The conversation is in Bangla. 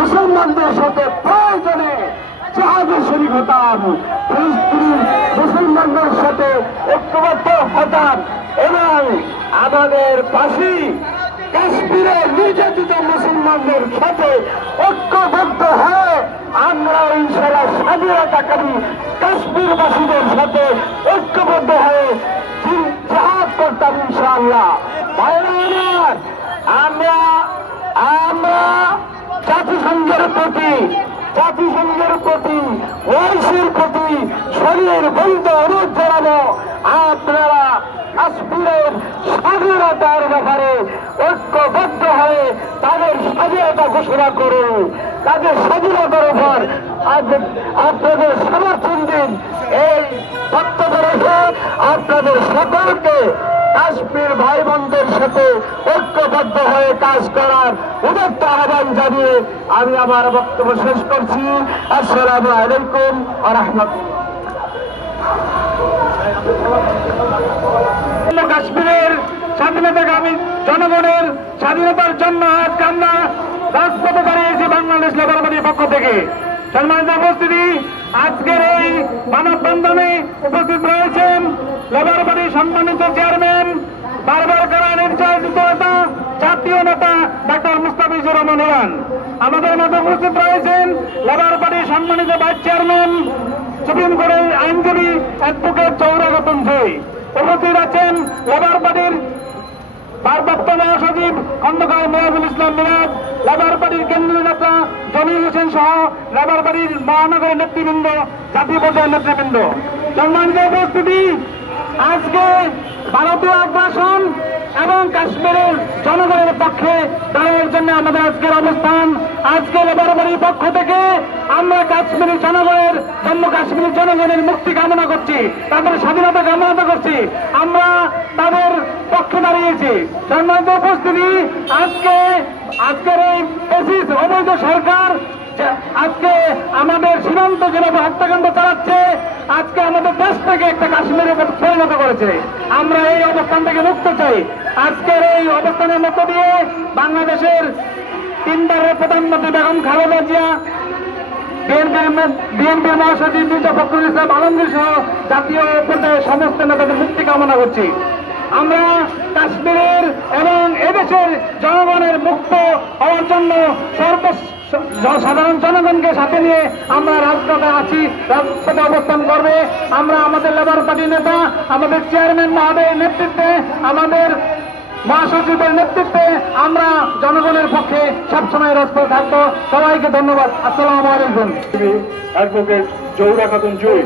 মুসলমানদের সাথে প্রয়োজনে জিহাদে শরীক হতাম, ফিলিস্তিনের মুসলমানদের সাথে ঐক্যবদ্ধ হতাম এবং আমাদের পাশে কাশ্মীরে নির্যাতিত মুসলমানদের সাথে ঐক্যবদ্ধ হয়ে আমরা ইনশাআল্লাহ স্বাধীনতাকারী কাশ্মীরবাসীদের সাথে ঐক্যবদ্ধ হয়ে জিহাদ করতাম ইনশাআল্লাহ। আমরা আমরা জাতিসংঘের প্রতি ওয়াইসির প্রতি শরীরের বন্ধ অনুরোধ জানাবো, আপনারা কাশ্মীরের স্বাধীনতার ব্যাপারে ঐক্যবদ্ধ হয়ে তাদের স্বাধীনতা ঘোষণা করুন। তাদের স্বাধীনতার উপর আপনাদের সমর্থন দিন। এই বক্তব্য রেখে আপনাদের সকলকে কাশ্মীর ভাই বোনদের সাথে ঐক্যবদ্ধ হয়ে কাজ করার উদাত্ত আহ্বান জানিয়ে আমি আমার বক্তব্য শেষ করছি। আসসালামু আলাইকুম ওয়া রাহমাতুল্লাহ। কাশ্মীরের স্বাধীনতাকামী জনগণের স্বাধীনতার জন্য আজকে আমরা রাজপথে দাঁড়িয়েছি বাংলাদেশ লেবার পার্টির পক্ষ থেকে। সম্মানিত উপস্থিতি, আজকের এই মানববন্ধনে উপস্থিত রয়েছেন লেবার পার্টির সম্মানিত চেয়ারম্যান, বারবার কারা নির্যাতিত নেতা, জাতীয় নেতা ডক্টর মুস্তাফিজুর রহমান ইরান। আমাদের মধ্যে উপস্থিত রয়েছেন লেবার পার্টির সম্মানিত ভাইস চেয়ারম্যান, সুপ্রিম কোর্টের আইনজীবী অ্যাডভোকেট চৌরাগতন জয়। উপস্থিত আছেন লেবার পার্টির ভারপ্রাপ্ত মহাসচিব খন্দকার মিরাজুল ইসলাম মিরাজ, লেবার পার্টির কেন্দ্রীয় নেতা জমির হোসেন সহ লেবার পার্টির মহানগরের নেতৃবৃন্দ, জাতীয় পর্যায়ের নেতৃবৃন্দ। সম্মানিত উপস্থিতি, আজকে ভারতীয় আগ্রাসন এবং কাশ্মীরের জনগণের পক্ষে দাঁড়ানোর জন্য আমাদের আজকের অবস্থান। আজকে লেবার পার্টির পক্ষ থেকে আমরা কাশ্মীরি জনগণের, জম্মু কাশ্মীরের জনগণের মুক্তি কামনা করছি, তাদের স্বাধীনতা কামনা করছি। আমরা তাদের পক্ষে দাঁড়িয়েছি। সম্মানিত উপস্থিতি, আজকের এই অবৈধ সরকার আজকে আমাদের সীমান্ত যেভাবে হত্যাকাণ্ড চালাচ্ছে, আজকে আমাদের দেশটাকে একটা কাশ্মীরের উপর পরিণত করেছে। আমরা এই অবস্থান থেকে মুক্ত চাই। আজকের এই অবস্থানের মধ্য দিয়ে বাংলাদেশের তিনবারের প্রধানমন্ত্রী বেগম খালেদা জিয়া, বিএনপির মহাসচিব মির্জা ফখরুল ইসলাম আলমগীর সহ জাতীয় পর্যায়ে সমস্ত নেতাদের মুক্তি কামনা করছি। আমরা কাশ্মীরের এবং এদেশের জনগণের মুক্ত হওয়ার জন্য সাধারণ জনগণকে সাথে নিয়ে আমরা রাজপথে আছি, রাজপথে অবস্থান করবে। আমরা আমাদের লেবার পার্টির নেতা, আমাদের চেয়ারম্যান মহোদয়ের নেতৃত্বে, আমাদের মহাসচিবের নেতৃত্বে আমরা জনগণের পক্ষে সবসময় রাজপথে থাকবো। সবাইকে ধন্যবাদ। আসসালামু আলাইকুম। অ্যাডভোকেট জৌরা খাতুন জুই।